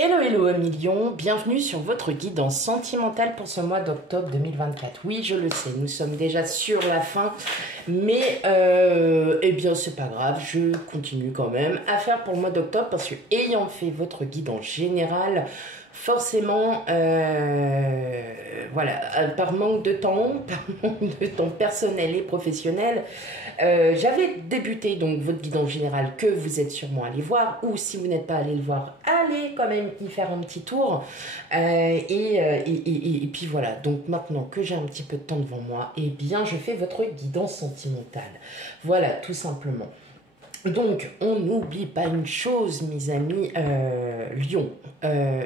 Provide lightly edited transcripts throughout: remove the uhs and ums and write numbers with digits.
Hello, hello amis Lion, bienvenue sur votre guidance sentimentale pour ce mois d'octobre 2024. Oui, je le sais, nous sommes déjà sur la fin, mais eh bien c'est pas grave, je continue quand même à faire pour le mois d'octobre parce que ayant fait votre guidance générale, forcément, voilà, par manque de temps, personnel et professionnel, j'avais débuté donc votre guidance générale que vous êtes sûrement allé voir, ou si vous n'êtes pas allé le voir, allez quand même y faire un petit tour. Et puis voilà, donc maintenant que j'ai un petit peu de temps devant moi, eh bien je fais votre guidance sentimentale. Voilà, tout simplement. Donc, on n'oublie pas une chose, mes amis, Lion.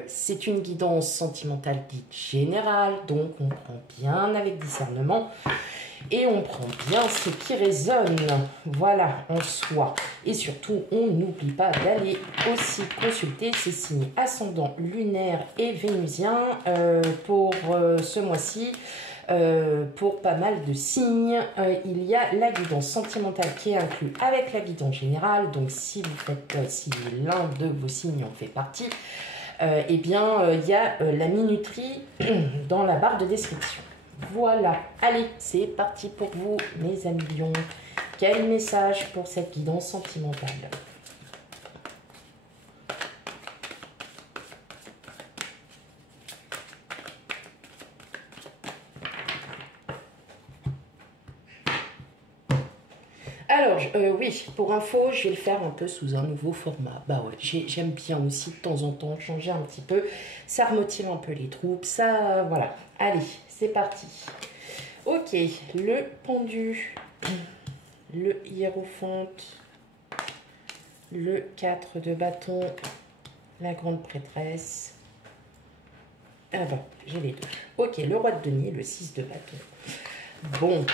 C'est une guidance sentimentale dite générale, donc on prend bien avec discernement et on prend bien ce qui résonne, voilà, en soi. Et surtout, on n'oublie pas d'aller aussi consulter ces signes ascendants lunaires et vénusiens pour ce mois-ci. Pour pas mal de signes, il y a la guidance sentimentale qui est inclue avec la guidance générale. Donc si vous faites, si l'un de vos signes en fait partie, eh bien il y a la minuterie dans la barre de description. Voilà, allez, c'est parti pour vous, mes amis Lions. Quel message pour cette guidance sentimentale ? Alors, oui, pour info, je vais le faire un peu sous un nouveau format. Bah ouais, j'aime bien aussi de temps en temps changer un petit peu. Ça remotive un peu les troupes, ça, voilà. Allez, c'est parti. Ok, le pendu, le hiérophante, le 4 de bâton, la grande prêtresse. Ah bon, j'ai les deux. Ok, le roi de denier, le 6 de bâton. Bon.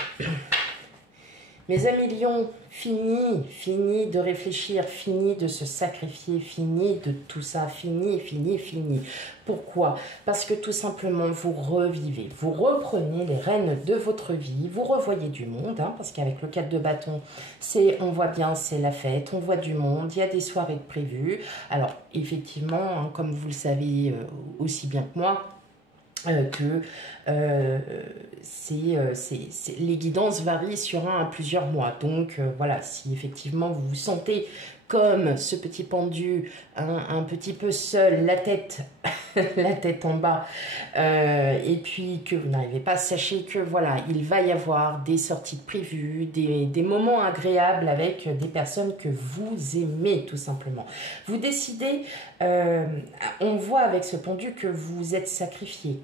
Mes amis Lions, fini de réfléchir, fini de se sacrifier, fini de tout ça, fini. Pourquoi? Parce que tout simplement, vous revivez, vous reprenez les rênes de votre vie, vous revoyez du monde, hein, parce qu'avec le 4 de bâton, on voit bien, c'est la fête, on voit du monde, il y a des soirées prévues. Alors, effectivement, hein, comme vous le savez aussi bien que moi, les guidances varient sur un à plusieurs mois. Donc voilà, si effectivement vous vous sentez comme ce petit pendu, un petit peu seul, la tête, la tête en bas, et puis que vous n'arrivez pas, sachez que voilà, il va y avoir des sorties de prévues, des moments agréables avec des personnes que vous aimez tout simplement. Vous décidez, on voit avec ce pendu que vous êtes sacrifié,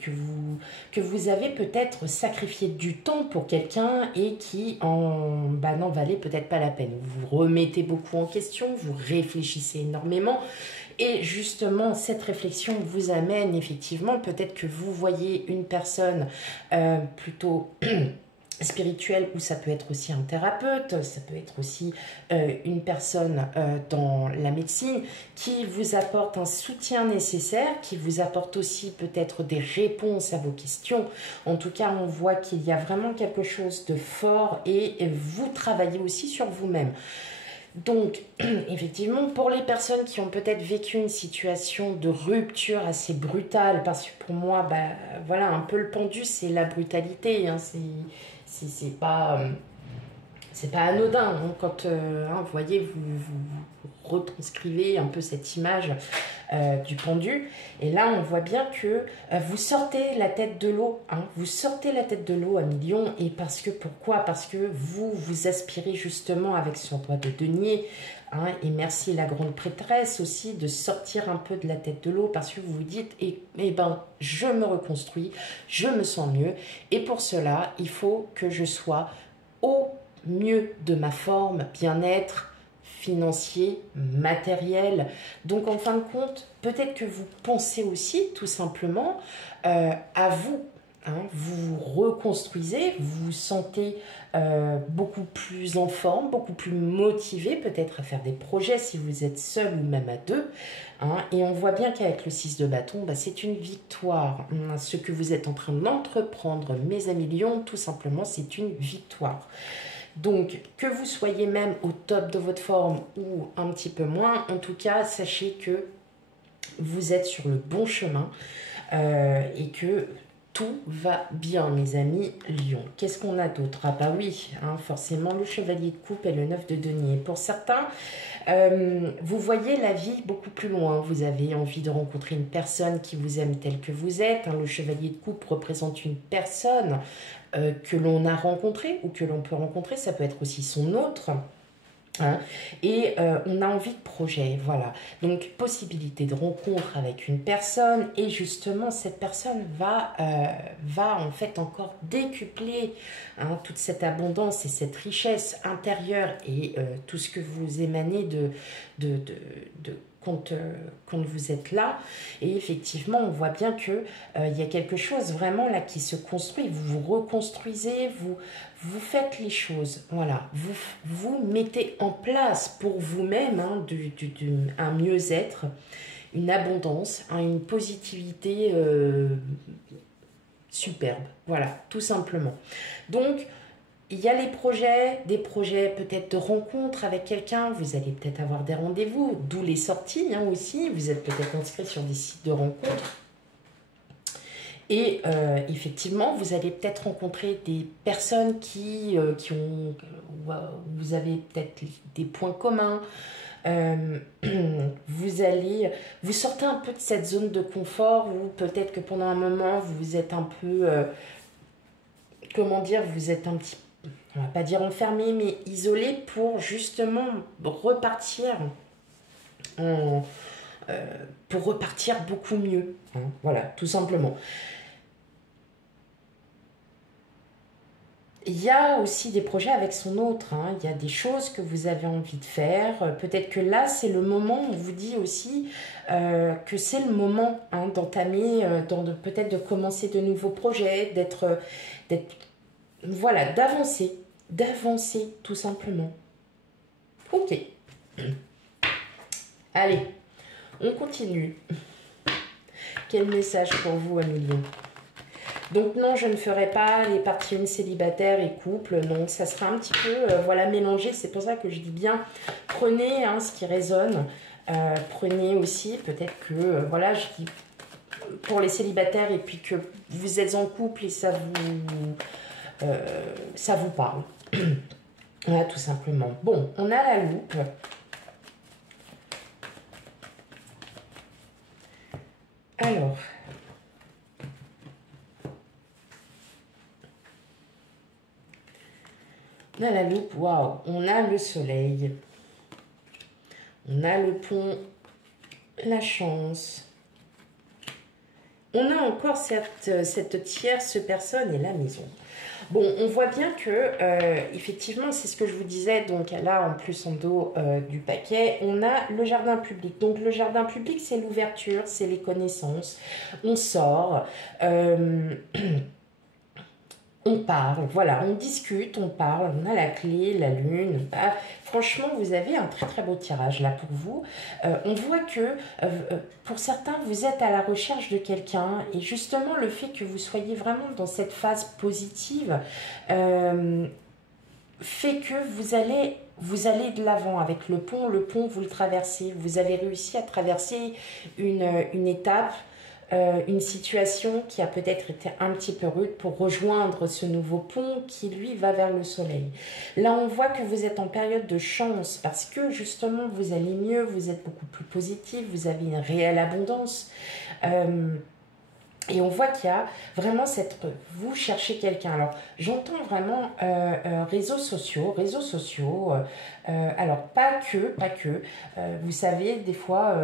que vous avez peut-être sacrifié du temps pour quelqu'un et qui n'en valait peut-être pas la peine. Vous vous remettez beaucoup en question, vous réfléchissez énormément et justement cette réflexion vous amène effectivement, peut-être que vous voyez une personne plutôt spirituelle, ou ça peut être aussi un thérapeute, ça peut être aussi une personne dans la médecine qui vous apporte un soutien nécessaire, qui vous apporte aussi peut-être des réponses à vos questions. En tout cas, on voit qu'il y a vraiment quelque chose de fort et vous travaillez aussi sur vous-même. Donc, effectivement, pour les personnes qui ont peut-être vécu une situation de rupture assez brutale, parce que pour moi, bah, voilà, un peu le pendu, c'est la brutalité, hein, c'est pas anodin, hein, quand hein, vous voyez, vous retranscrivez un peu cette image du pendu, et là on voit bien que vous sortez la tête de l'eau, hein, vous sortez la tête de l'eau à Lion, et parce que pourquoi? Parce que vous aspirez justement avec son roi de denier, hein, et merci la grande prêtresse aussi de sortir un peu de la tête de l'eau, parce que vous vous dites eh ben je me reconstruis, je me sens mieux, et pour cela il faut que je sois au mieux de ma forme, bien-être financier, matériel. Donc en fin de compte, peut-être que vous pensez aussi tout simplement à vous. Hein, vous vous reconstruisez, vous vous sentez beaucoup plus en forme, beaucoup plus motivé, peut-être à faire des projets si vous êtes seul ou même à deux. Hein, et on voit bien qu'avec le 6 de bâton, bah, c'est une victoire. Hein, ce que vous êtes en train d'entreprendre, mes amis Lions, tout simplement, c'est une victoire. Donc, que vous soyez même au top de votre forme ou un petit peu moins, en tout cas, sachez que vous êtes sur le bon chemin et que tout va bien, mes amis Lion. Qu'est-ce qu'on a d'autre? Ah bah oui, hein, forcément, le chevalier de coupe et le 9 de denier. Pour certains, vous voyez la vie beaucoup plus loin. Vous avez envie de rencontrer une personne qui vous aime tel que vous êtes. Hein. Le chevalier de coupe représente une personne que l'on a rencontrée ou que l'on peut rencontrer. Ça peut être aussi son autre. Hein, et on a envie de projet, voilà. Donc, possibilité de rencontre avec une personne et justement, cette personne va en fait encore décupler hein, toute cette abondance et cette richesse intérieure et tout ce que vous émanez quand vous êtes là. Et effectivement, on voit bien que il y a quelque chose vraiment là qui se construit. Vous vous reconstruisez, vous faites les choses, voilà. Vous mettez en place pour vous-même hein, un mieux-être, une abondance, hein, une positivité superbe, voilà, tout simplement. Donc, il y a les projets, des projets peut-être de rencontre avec quelqu'un, vous allez peut-être avoir des rendez-vous, d'où les sorties hein, aussi, vous êtes peut-être inscrit sur des sites de rencontres. Et effectivement, vous allez peut-être rencontrer des personnes qui ont... vous avez peut-être des points communs. Vous sortez un peu de cette zone de confort où peut-être que pendant un moment, vous êtes un peu... comment dire, vous êtes un petit... on va pas dire enfermé, mais isolé pour justement repartir pour repartir beaucoup mieux. Hein, voilà, tout simplement. Il y a aussi des projets avec son autre, hein. Il y a des choses que vous avez envie de faire. Peut-être que là, c'est le moment, on vous dit aussi que c'est le moment hein, d'entamer, peut-être de commencer de nouveaux projets, voilà, d'avancer tout simplement. Ok. Allez, on continue. Quel message pour vous, Amélie? Donc non, je ne ferai pas les parties 1 célibataires et couple. Non, ça sera un petit peu voilà, mélangé. C'est pour ça que je dis bien, prenez hein, ce qui résonne. Prenez aussi, peut-être que, voilà, je dis pour les célibataires et puis que vous êtes en couple et ça vous parle. Voilà, tout simplement. Bon, on a la loupe. Alors... on a la loupe, waouh, on a le soleil, on a le pont, la chance, on a encore cette tierce personne et la maison. Bon, on voit bien que, effectivement, c'est ce que je vous disais, donc là, en plus en dos du paquet, on a le jardin public. Donc le jardin public, c'est l'ouverture, c'est les connaissances, on sort, on parle, voilà, on discute, on parle, on a la clé, la lune. Bah, franchement, vous avez un très très beau tirage là pour vous. On voit que pour certains, vous êtes à la recherche de quelqu'un et justement le fait que vous soyez vraiment dans cette phase positive fait que vous allez de l'avant avec le pont. Le pont, vous le traversez. Vous avez réussi à traverser une étape, une situation qui a peut-être été un petit peu rude pour rejoindre ce nouveau pont qui, lui, va vers le soleil. Là, on voit que vous êtes en période de chance parce que, justement, vous allez mieux, vous êtes beaucoup plus positif, vous avez une réelle abondance. Et on voit qu'il y a vraiment vous cherchez quelqu'un. Alors, j'entends vraiment réseaux sociaux. Alors, pas que. Vous savez, des fois,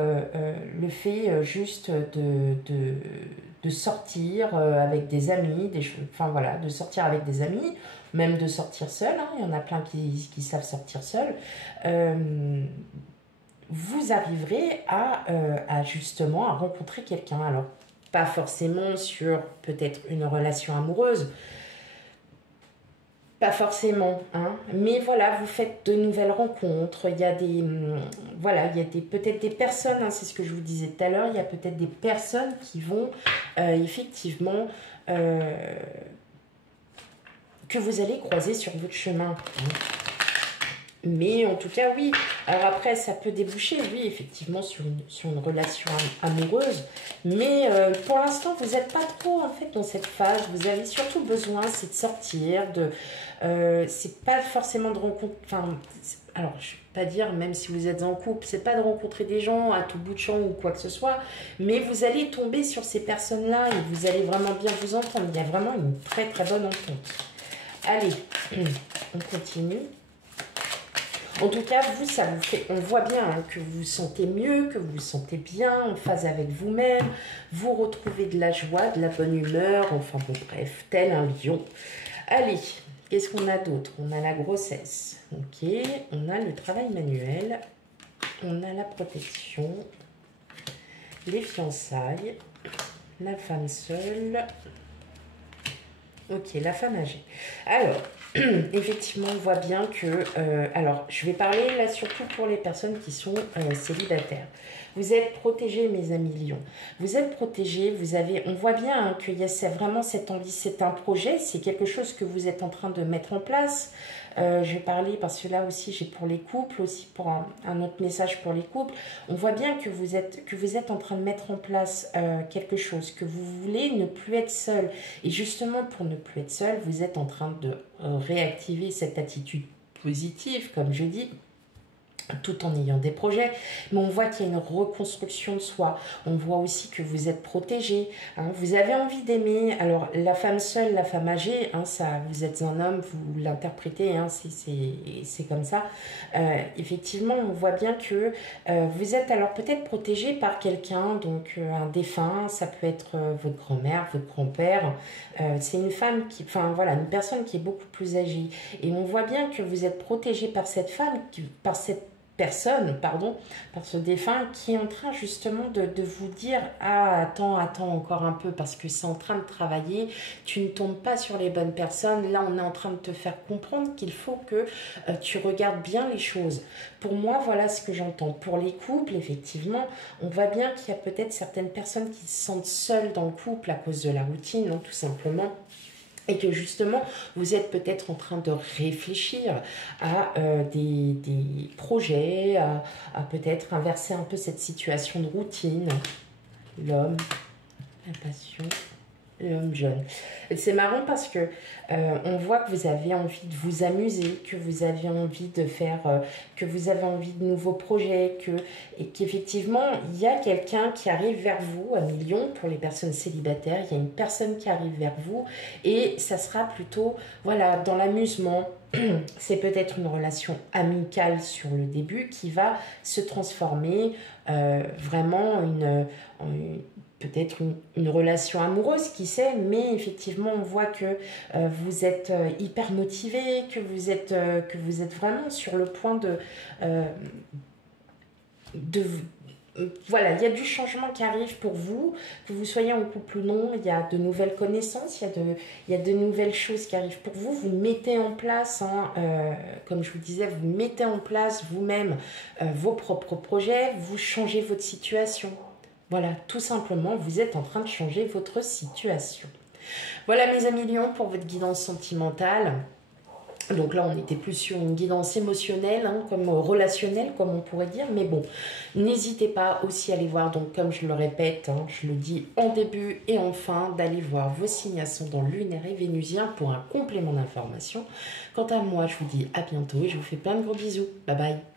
le fait juste de sortir avec des amis, enfin voilà, de sortir avec des amis, même de sortir seul. Hein, il y en a plein qui savent sortir seul. Vous arriverez justement à rencontrer quelqu'un. Alors, pas forcément sur peut-être une relation amoureuse, pas forcément, hein, mais voilà, vous faites de nouvelles rencontres, il y a peut-être des personnes, hein, c'est ce que je vous disais tout à l'heure, il y a peut-être des personnes qui vont effectivement que vous allez croiser sur votre chemin. Mais en tout cas, oui. Alors après, ça peut déboucher, oui, effectivement, sur une relation amoureuse. Mais pour l'instant, vous n'êtes pas trop, en fait, dans cette phase. Vous avez surtout besoin, c'est de sortir, c'est pas forcément de rencontrer... Enfin, alors, je ne vais pas dire, même si vous êtes en couple, c'est pas de rencontrer des gens à tout bout de champ ou quoi que ce soit. Mais vous allez tomber sur ces personnes-là et vous allez vraiment bien vous entendre. Il y a vraiment une très, très bonne entente. Allez, on continue. En tout cas, vous, ça vous fait, on voit bien hein, que vous vous sentez mieux, que vous vous sentez bien, en phase avec vous-même, vous retrouvez de la joie, de la bonne humeur, enfin bon, bref, tel un lion. Allez, qu'est-ce qu'on a d'autre? On a la grossesse, ok, on a le travail manuel, on a la protection, les fiançailles, la femme seule, ok, la femme âgée. Alors, effectivement, on voit bien que... alors, je vais parler là surtout pour les personnes qui sont célibataires. Vous êtes protégés, mes amis lions. Vous êtes protégés, vous avez... On voit bien hein, qu'il y a vraiment cette envie, c'est un projet, c'est quelque chose que vous êtes en train de mettre en place. Je vais parler parce que là aussi, j'ai pour les couples, aussi pour un autre message pour les couples. On voit bien que vous êtes en train de mettre en place quelque chose, que vous voulez ne plus être seul. Et justement, pour ne plus être seul, vous êtes en train de réactiver cette attitude positive, comme je dis, tout en ayant des projets, mais on voit qu'il y a une reconstruction de soi, on voit aussi que vous êtes protégé, hein, vous avez envie d'aimer, alors la femme seule, la femme âgée, hein, ça, vous êtes un homme, vous l'interprétez, hein, c'est comme ça, effectivement on voit bien que vous êtes alors peut-être protégé par quelqu'un, donc un défunt, ça peut être votre grand-mère, votre grand-père, c'est une femme qui, enfin voilà, une personne qui est beaucoup plus âgée, et on voit bien que vous êtes protégé par cette femme, par cette personne, pardon, par ce défunt qui est en train justement de vous dire « Ah, attends encore un peu parce que c'est en train de travailler, tu ne tombes pas sur les bonnes personnes, là on est en train de te faire comprendre qu'il faut que tu regardes bien les choses. » Pour moi, voilà ce que j'entends. Pour les couples, effectivement, on voit bien qu'il y a peut-être certaines personnes qui se sentent seules dans le couple à cause de la routine, hein, tout simplement. Et que justement, vous êtes peut-être en train de réfléchir à des projets, à peut-être inverser un peu cette situation de routine. L'homme, la passion, l'homme jeune. C'est marrant parce que on voit que vous avez envie de vous amuser, que vous avez envie de faire, que vous avez envie de nouveaux projets, et qu'effectivement, il y a quelqu'un qui arrive vers vous, un million pour les personnes célibataires, il y a une personne qui arrive vers vous, et ça sera plutôt, voilà, dans l'amusement. C'est peut-être une relation amicale sur le début qui va se transformer vraiment peut-être une relation amoureuse, qui sait, mais effectivement, on voit que vous êtes hyper motivé, que vous êtes vraiment sur le point de voilà, il y a du changement qui arrive pour vous, que vous soyez en couple ou non, il y a de nouvelles connaissances, il y a de nouvelles choses qui arrivent pour vous, vous mettez en place, hein, comme je vous disais, vous mettez en place vous-même vos propres projets, vous changez votre situation. Voilà, tout simplement, vous êtes en train de changer votre situation. Voilà mes amis lions pour votre guidance sentimentale. Donc là, on était plus sur une guidance émotionnelle, hein, comme relationnelle, comme on pourrait dire. Mais bon, n'hésitez pas aussi à aller voir, donc comme je le répète, hein, je le dis en début et en fin, d'aller voir vos signes ascendants lunaires et vénusiens pour un complément d'information. Quant à moi, je vous dis à bientôt et je vous fais plein de gros bisous. Bye bye.